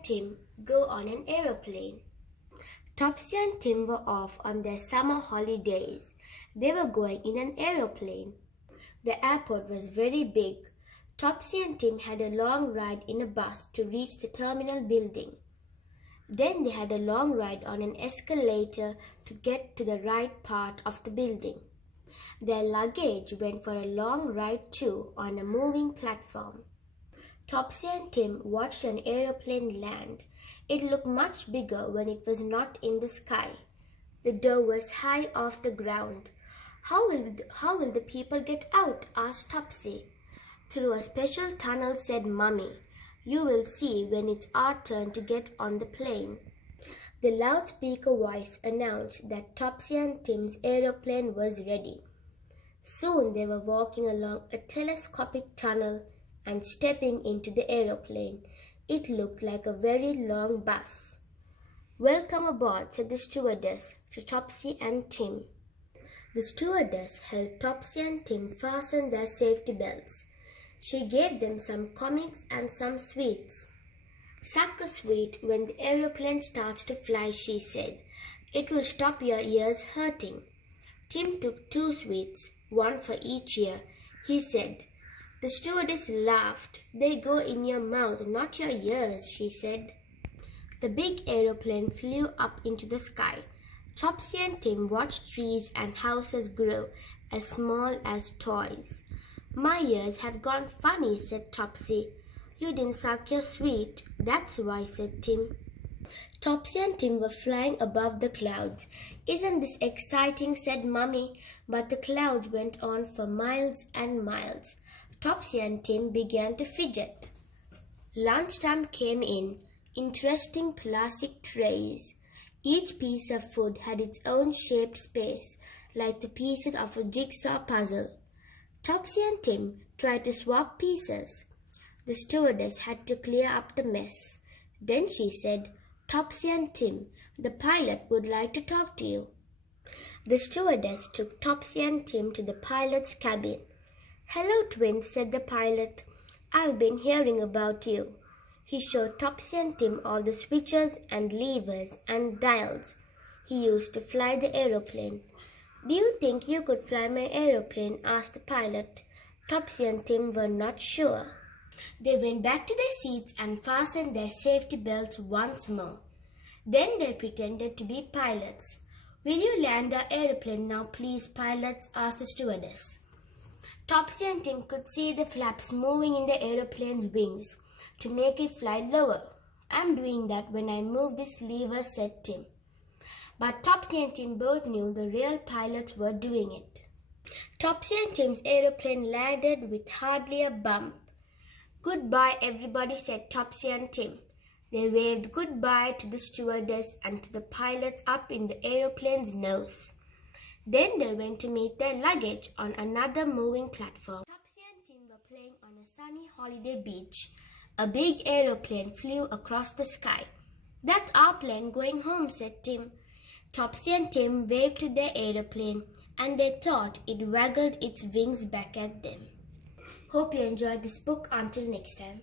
and Tim Go On an Aeroplane. Topsy and Tim were off on their summer holidays. They were going in an aeroplane. The airport was very big. Topsy and Tim had a long ride in a bus to reach the terminal building. Then they had a long ride on an escalator to get to the right part of the building. Their luggage went for a long ride too on a moving platform. Topsy and Tim watched an aeroplane land. It looked much bigger when it was not in the sky. The door was high off the ground. How will the people get out? Asked Topsy. Through a special tunnel, said Mummy. You will see when it's our turn to get on the plane. The loudspeaker voice announced that Topsy and Tim's aeroplane was ready. Soon they were walking along a telescopic tunnel and stepping into the aeroplane. It looked like a very long bus. Welcome aboard, said the stewardess to Topsy and Tim. The stewardess helped Topsy and Tim fasten their safety belts. She gave them some comics and some sweets. Suck a sweet when the aeroplane starts to fly, she said. It will stop your ears hurting. Tim took 2 sweets, one for each ear. He said. The stewardess laughed. They go in your mouth, not your ears, she said. The big aeroplane flew up into the sky. Topsy and Tim watched trees and houses grow as small as toys. My ears have gone funny, said Topsy. You didn't suck your sweet. That's why, said Tim. Topsy and Tim were flying above the clouds. Isn't this exciting, said Mummy. But the clouds went on for miles and miles. Topsy and Tim began to fidget. Lunchtime came in. Interesting plastic trays. Each piece of food had its own shaped space, like the pieces of a jigsaw puzzle. Topsy and Tim tried to swap pieces. The stewardess had to clear up the mess. Then she said, Topsy and Tim, the pilot would like to talk to you. The stewardess took Topsy and Tim to the pilot's cabin. Hello, twins, said the pilot. I've been hearing about you. He showed Topsy and Tim all the switches and levers and dials he used to fly the aeroplane. Do you think you could fly my aeroplane? Asked the pilot. Topsy and Tim were not sure. They went back to their seats and fastened their safety belts once more. Then they pretended to be pilots. Will you land our aeroplane now, please, pilots? Asked the stewardess. Topsy and Tim could see the flaps moving in the aeroplane's wings to make it fly lower. I'm doing that when I move this lever, said Tim. But Topsy and Tim both knew the real pilots were doing it. Topsy and Tim's aeroplane landed with hardly a bump. Goodbye, everybody, said Topsy and Tim. They waved goodbye to the stewardess and to the pilots up in the aeroplane's nose. Then they went to meet their luggage on another moving platform. Topsy and Tim were playing on a sunny holiday beach. A big aeroplane flew across the sky. That's our plane going home, said Tim. Topsy and Tim waved to their aeroplane and they thought it waggled its wings back at them. Hope you enjoyed this book. Until next time.